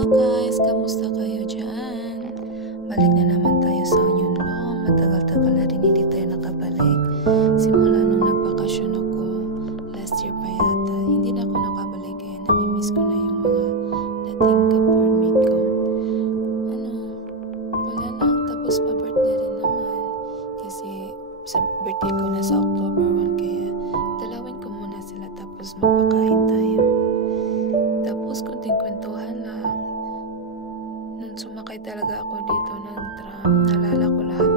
Hello guys, kamusta kayo dyan? Balik na naman tayo sa Onion Long. Matagal-tagal na rin hindi tayo nakabalik. Simula nung nagbakasyon ako, last year pa yata, hindi na ako nakabalik kaya namimiss ko na yung mga dating ka-boardmate ko. Wala lang, tapos pa-birthday rin naman. Kasi sa birthday ko na sa October 1 kaya dalawin ko muna sila tapos magpakain tayo. Tapos kunting kwentuhan lang. Nung sumakay talaga ako dito ng tram, nalala ko lahat